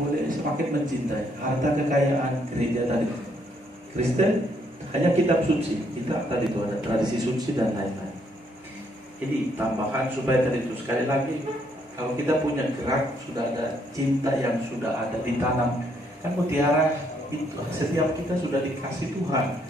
boleh semakin mencintai harta kekayaan gereja tadi Kristen hanya kitab suci. Kita tadi itu ada tradisi suci dan lain-lain. Ini tambahan supaya tadi itu sekali lagi, kalau kita punya gerak, sudah ada cinta yang sudah ada ditanam. Kan mutiara itu setiap kita sudah dikasih Tuhan.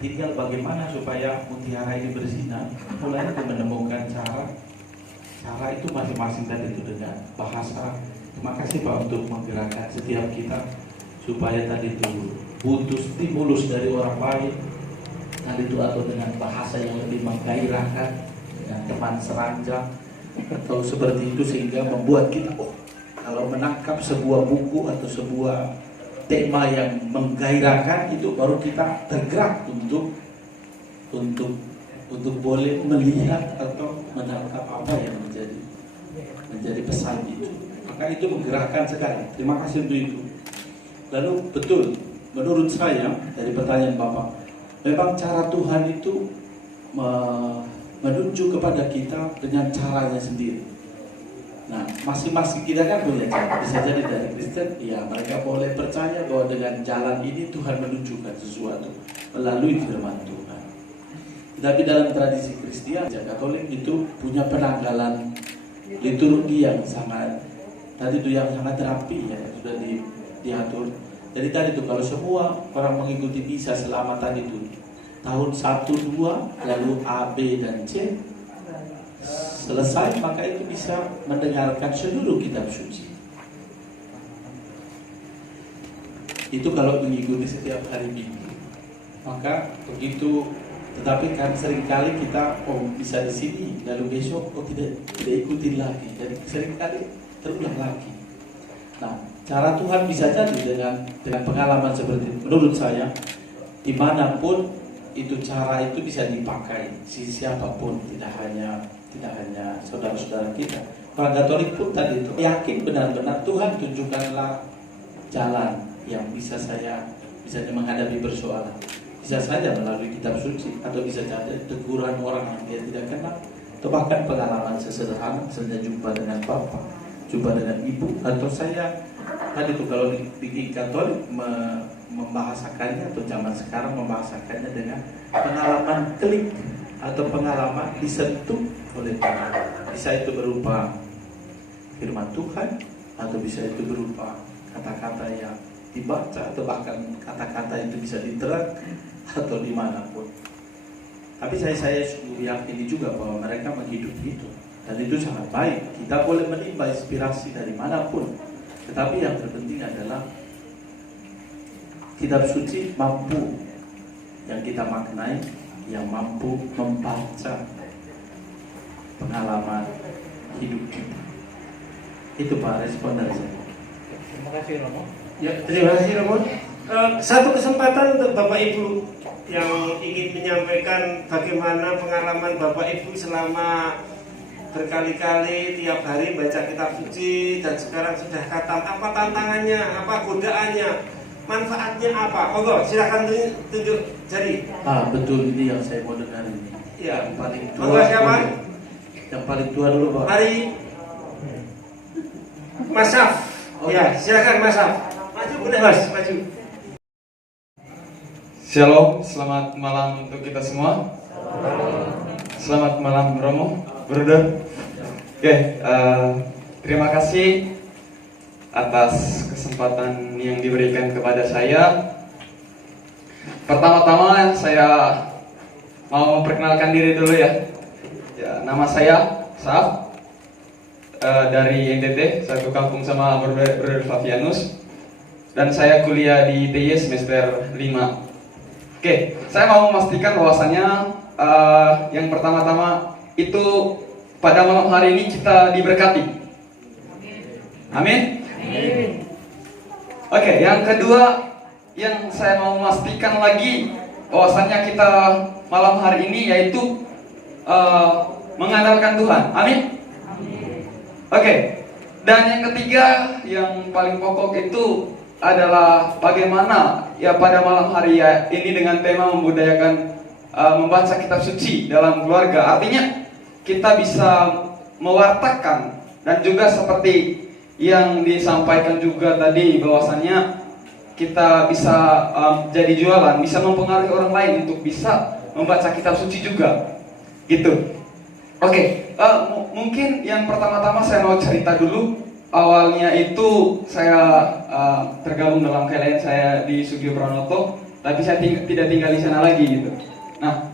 Tinggal bagaimana supaya mutiara ini bersinar. Mulai kita menemukan cara itu masing-masing tadi itu dengan bahasa. Terima kasih Pak untuk menggerakkan setiap kita supaya tadi itu butuh stimulus dari orang lain tadi itu, atau dengan bahasa yang lebih menggairahkan, dengan teman seranjang atau seperti itu, sehingga membuat kita kalau menangkap sebuah buku atau sebuah tema yang menggairahkan itu baru kita tergerak untuk boleh melihat atau menangkap apa yang menjadi pesan itu. Maka itu menggerakkan sekali. Terima kasih untuk itu. Lalu betul, menurut saya dari pertanyaan Bapak, memang cara Tuhan itu menunjuk kepada kita dengan caranya sendiri. Nah, masing-masing kita kan punya cara. Bisa jadi dari Kristen, ya mereka boleh percaya bahwa dengan jalan ini Tuhan menunjukkan sesuatu melalui firman Tuhan. Tapi dalam tradisi Kristen, Katolik itu punya penanggalan liturgi yang sangat rapi ya, sudah diatur. Jadi tadi itu kalau semua orang mengikuti misa selama tadi itu tahun 1, 2, lalu A, B, dan C selesai, maka itu bisa mendengarkan seluruh kitab suci. Itu kalau mengikuti setiap hari Minggu. Maka begitu, tetapi kan seringkali kita bisa di sini, lalu besok tidak ikutin lagi. Jadi seringkali terulang lagi. Nah, cara Tuhan bisa jadi dengan pengalaman seperti itu. Menurut saya, dimanapun itu cara itu bisa dipakai siapapun, tidak hanya saudara-saudara kita. Orang Katolik pun tadi itu yakin benar-benar Tuhan tunjukkanlah jalan yang bisa menghadapi persoalan. Bisa saja melalui kitab suci, atau bisa saja teguran orang yang dia tidak kenal, atau bahkan pengalaman sesederhana, misalnya jumpa dengan Bapak, jumpa dengan Ibu, atau saya tadi itu kalau di Katolik membahasakannya, atau zaman sekarang membahasakannya dengan pengalaman klik atau pengalaman disentuh oleh Tuhan. Bisa itu berupa firman Tuhan, atau bisa itu berupa kata-kata yang dibaca, atau bahkan kata-kata itu bisa diterang atau dimanapun. Tapi saya sungguh yakini juga bahwa mereka menghidup itu, dan itu sangat baik. Kita boleh menimba inspirasi dari manapun, tetapi yang terpenting adalah kitab suci mampu, yang kita maknai, yang mampu membaca pengalaman hidup kita. Itu Pak respon dari saya. Terima kasih Romo. Ya, terima kasih Romo. Satu kesempatan untuk Bapak Ibu yang ingin menyampaikan bagaimana pengalaman Bapak Ibu selama berkali-kali tiap hari baca kitab suci dan sekarang sudah khatam. Apa tantangannya, apa godaannya, manfaatnya apa? Monggo silakan tunjuk jari. Betul, ini yang saya mau dengar ini. Ya. Yang paling tua. Monggo siapa? Yang paling tua dulu Pak. Mari Mas Saf. Ya, silakan Mas Saf. Maju boleh Mas, maju. Shalom, selamat malam untuk kita semua. Selamat malam Romo, Brother. Oke, terima kasih atas kesempatan yang diberikan kepada saya. Pertama-tama saya mau memperkenalkan diri dulu ya. Nama saya Saf, dari NTT, satu kampung sama Brother Flavianus, dan saya kuliah di ITY semester 5. Oke, saya mau memastikan bahwasanya yang pertama-tama itu pada malam hari ini kita diberkati. Amin. Oke, yang kedua yang saya mau memastikan lagi bahwasanya kita malam hari ini yaitu mengandalkan Tuhan. Amin. Oke, dan yang ketiga yang paling pokok itu adalah bagaimana ya pada malam hari ya ini dengan tema membudayakan membaca kitab suci dalam keluarga. Artinya kita bisa mewartakan dan juga seperti yang disampaikan juga tadi bahwasannya kita bisa jadi jualan, bisa mempengaruhi orang lain untuk bisa membaca kitab suci juga, gitu. Oke, mungkin yang pertama-tama saya mau cerita dulu. Awalnya itu saya tergabung dalam KLN saya di Sugio Pranoto, tapi saya tidak tinggal di sana lagi gitu. Nah,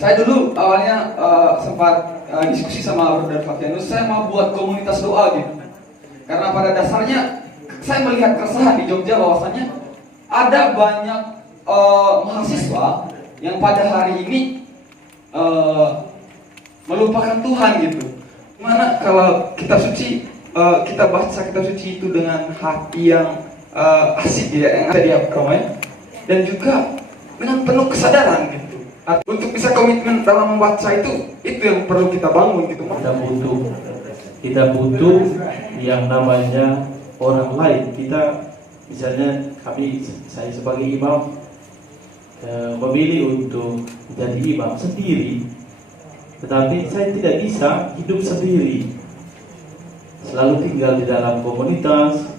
saya dulu awalnya sempat diskusi sama Brother Fabianus, saya mau buat komunitas doa gitu. Karena pada dasarnya saya melihat keresahan di Jogja bahwasannya ada banyak mahasiswa yang pada hari ini melupakan Tuhan gitu. Mana kalau kitab suci kita baca kitab suci itu dengan hati yang asik ya, yang ada di Roma, dan juga dengan penuh kesadaran gitu. Untuk bisa komitmen dalam membaca itu yang perlu kita bangun gitu. Kita butuh yang namanya orang lain. Kita misalnya saya sebagai imam memilih untuk menjadi imam sendiri, tetapi saya tidak bisa hidup sendiri, selalu tinggal di dalam komunitas.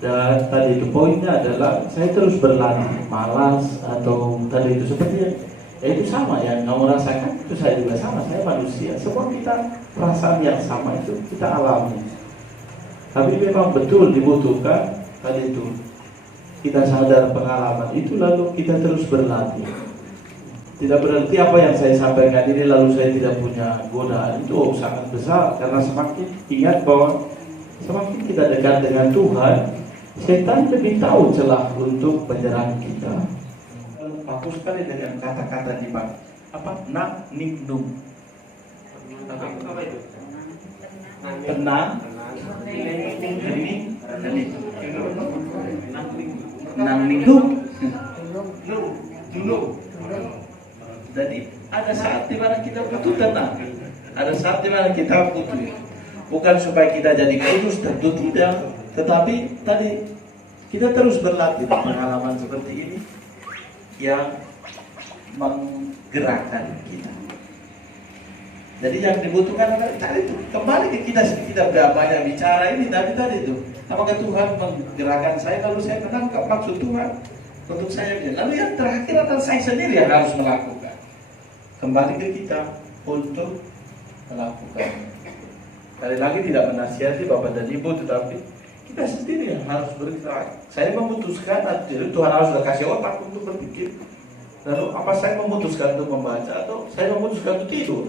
Dan tadi itu poinnya adalah saya terus berlatih, malas atau tadi itu seperti itu sama yang kamu rasakan, itu saya juga sama, saya manusia, semua kita perasaan yang sama itu kita alami. Tapi memang betul dibutuhkan tadi itu kita sadar pengalaman itu, lalu kita terus berlatih. Tidak berarti apa yang saya sampaikan ini lalu saya tidak punya godaan, itu sangat besar. Karena semakin ingat bahwa semakin kita dekat dengan Tuhan, setan lebih tahu celah untuk menyerang kita. Bagus sekali dengan kata-kata di bawah. Nak nikdum. Apa itu? Tenang. Nang nikdum. Dulu. Jadi ada saat di mana kita butuh tenang, ada saat di mana kita butuh, bukan supaya kita jadi kudus, tentu tidak, tetapi tadi kita terus berlatih pengalaman seperti ini yang menggerakkan kita. Jadi yang dibutuhkan adalah tadi itu kembali ke kita banyak bicara ini, tapi tadi itu apakah Tuhan menggerakkan saya lalu saya menangkap maksud Tuhan untuk saya. Lalu yang terakhir adalah saya sendiri yang harus melakukan. Kembali ke kita untuk melakukan. Sekali lagi tidak menasihati Bapak dan Ibu, tetapi kita sendiri yang harus bergerak. Saya memutuskan, jadi Tuhan harus kasih otak untuk berpikir. Lalu apa saya memutuskan untuk membaca atau saya memutuskan untuk tidur?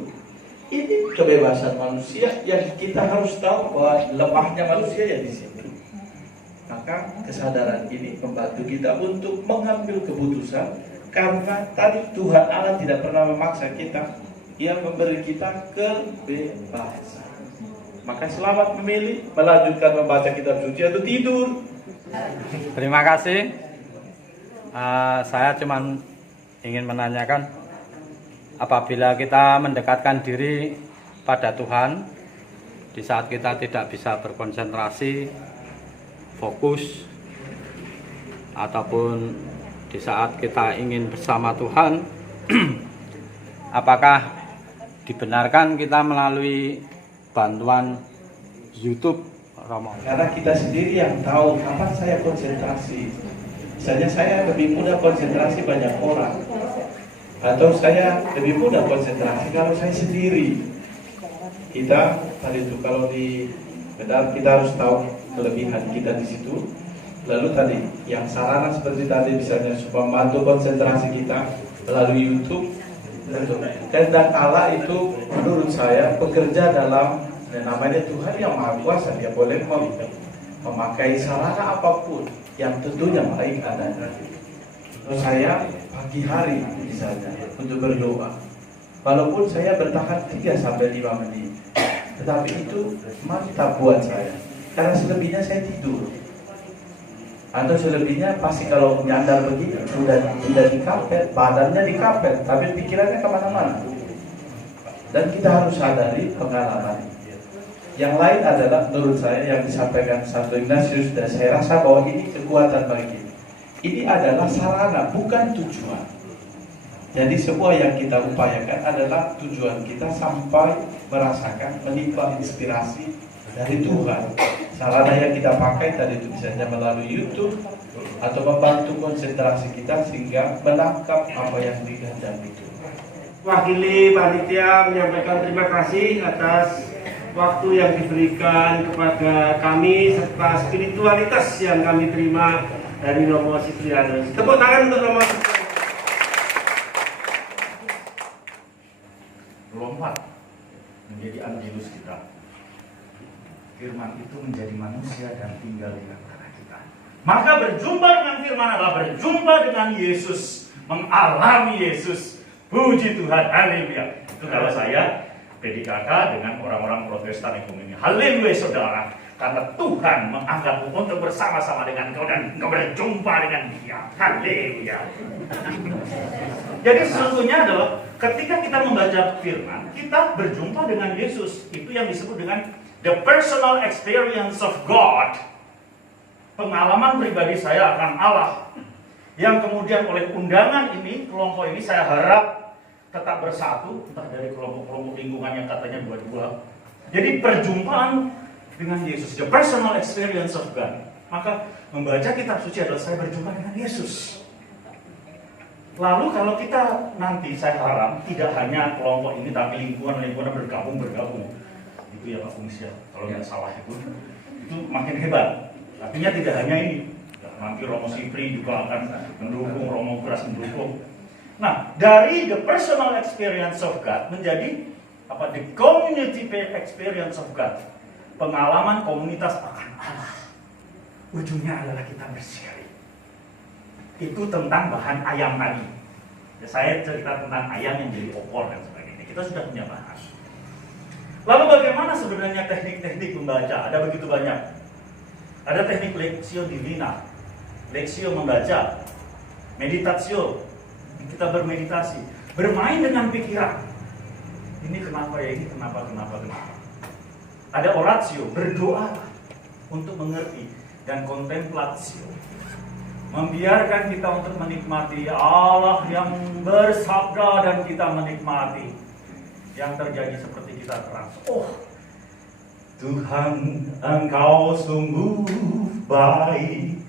Ini kebebasan manusia yang kita harus tahu bahwa lemahnya manusia yang di sini. Maka kesadaran ini membantu kita untuk mengambil keputusan. Karena tadi Tuhan Allah tidak pernah memaksa kita, Ia memberi kita kebebasan. Maka selamat memilih melanjutkan membaca kitab suci atau tidur. Terima kasih. Saya cuma ingin menanyakan, apabila kita mendekatkan diri pada Tuhan, di saat kita tidak bisa berkonsentrasi, fokus, ataupun di saat kita ingin bersama Tuhan, apakah dibenarkan kita melalui bantuan YouTube Romo? Karena kita sendiri yang tahu kapan saya konsentrasi. Misalnya saya lebih mudah konsentrasi banyak orang, atau saya lebih mudah konsentrasi kalau saya sendiri. Kita tadi itu kalau di benar kita harus tahu kelebihan kita di situ. Lalu tadi yang sarana seperti tadi misalnya supaya membantu konsentrasi kita melalui YouTube. Kehendak Allah itu menurut saya bekerja dalam namanya Tuhan yang Maha Kuasa. Dia boleh memakai sarana apapun yang tentunya baik adanya. Terus saya pagi hari misalnya untuk berdoa, walaupun saya bertahan 3 sampai 5 menit, tetapi itu mantap buat saya. Karena selebihnya saya tidur. Atau selebihnya pasti kalau nyandar begini sudah tidak dikapet, badannya dikapet, tapi pikirannya kemana-mana. Dan kita harus sadari pengalaman. Yang lain adalah menurut saya yang disampaikan Santo Ignatius, dan saya rasa bahwa ini kekuatan bagi kita. Ini adalah sarana, bukan tujuan. Jadi semua yang kita upayakan adalah tujuan kita sampai merasakan, menimba inspirasi dari Tuhan. Sarana yang kita pakai tadi itu misalnya melalui YouTube atau membantu konsentrasi kita sehingga menangkap apa yang dikehendaki Tuhan. Wakili panitia menyampaikan terima kasih atas waktu yang diberikan kepada kami serta spiritualitas yang kami terima dari Romo Siprianus. Tepuk tangan untuk Romo Siprianus. Lompat menjadi angelus kita. Firman itu menjadi manusia dan tinggal di antara kita. Maka berjumpa dengan firman adalah berjumpa dengan Yesus, mengalami Yesus. Puji Tuhan, haleluya. Itu kalau saya PDKK dengan orang-orang Protestan Ekumenik. Haleluya saudara, karena Tuhan mengangkatmu untuk bersama-sama dengan engkau dan engkau berjumpa dengan Dia. Haleluya. Jadi sesungguhnya adalah ketika kita membaca firman, kita berjumpa dengan Yesus. Itu yang disebut dengan the personal experience of God. Pengalaman pribadi saya akan Allah. Yang kemudian oleh undangan ini, kelompok ini saya harap tetap bersatu, entah dari kelompok-kelompok lingkungan yang katanya dua-dua. Jadi perjumpaan dengan Yesus, the personal experience of God. Maka membaca kitab suci adalah saya berjumpa dengan Yesus. Lalu kalau kita nanti, saya harap tidak hanya kelompok ini, tapi lingkungan-lingkungan bergabung. Itu ya Pak Fungsi, kalau nggak salah itu makin hebat. Artinya tidak hanya ini, nanti Romo Sipri juga akan mendukung, Romo Bras mendukung. Nah, dari the personal experience of God menjadi the community experience of God. Pengalaman komunitas akan Allah. Ujungnya adalah kita berseri. Itu tentang bahan ayam tadi. Ya, saya cerita tentang ayam yang jadi opor dan sebagainya. Kita sudah punya bahan. Lalu bagaimana sebenarnya teknik-teknik membaca? Ada begitu banyak. Ada teknik Lectio Divina, Lectio membaca, meditatio, kita bermeditasi, bermain dengan pikiran. Ini kenapa ya, ini kenapa. Ada oratio, berdoa untuk mengerti, dan kontemplatio, membiarkan kita untuk menikmati Allah yang bersabda dan kita menikmati. Yang terjadi seperti kita terasa, Tuhan, Engkau sungguh baik.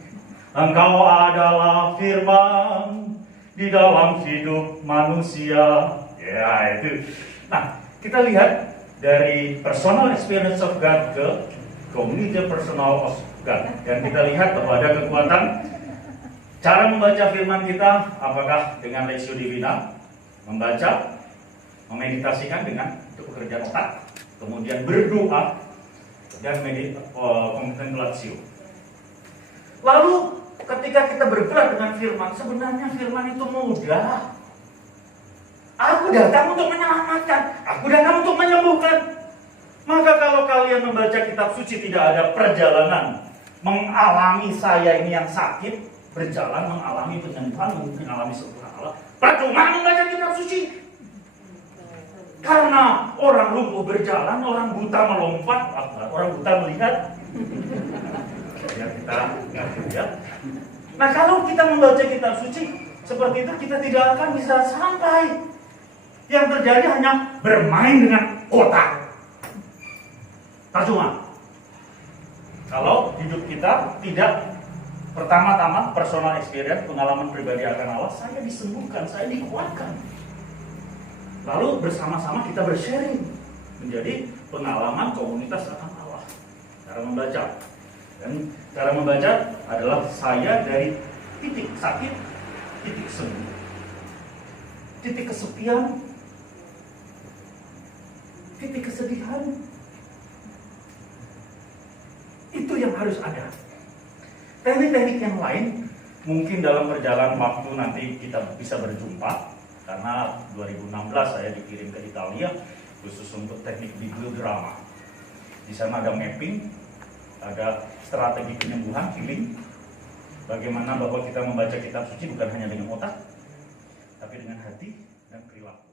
Engkau adalah firman di dalam hidup manusia. Ya, itu. Nah, kita lihat dari personal experience of God ke community personal of God. Dan kita lihat bahwa ada kekuatan cara membaca firman kita, apakah dengan Lectio Divina, membaca, memeditasikan dengan untuk pekerjaan otak, kemudian berdoa, dan kontemplatio. Lalu ketika kita bergerak dengan firman, sebenarnya firman itu mudah. Aku datang untuk menyelamatkan, aku datang untuk menyembuhkan. Maka kalau kalian membaca kitab suci tidak ada perjalanan mengalami saya ini yang sakit, berjalan mengalami penyembuhan, mengalami sembuhan Allah. Percuma membaca kitab suci. Karena orang lumpuh berjalan, orang buta melompat, orang buta melihat. Ya, kita ngerti ya. Nah, kalau kita membaca kitab suci seperti itu, kita tidak akan bisa sampai. Yang terjadi hanya bermain dengan otak. Percuma. Kalau hidup kita tidak pertama-tama personal experience, pengalaman pribadi akan Allah, saya disembuhkan, saya dikuatkan. Lalu bersama-sama kita bersharing menjadi pengalaman komunitas akan Allah. Cara membaca. Dan cara membaca adalah saya dari titik sakit, titik sembuh, titik kesepian, titik kesedihan. Itu yang harus ada. Teknik-teknik yang lain mungkin dalam perjalanan waktu nanti kita bisa berjumpa. Karena 2016 saya dikirim ke Italia khusus untuk teknik bibliodrama. Di sana ada mapping, ada strategi penyembuhan, healing. Bagaimana bahwa kita membaca kitab suci bukan hanya dengan otak, tapi dengan hati dan perilaku.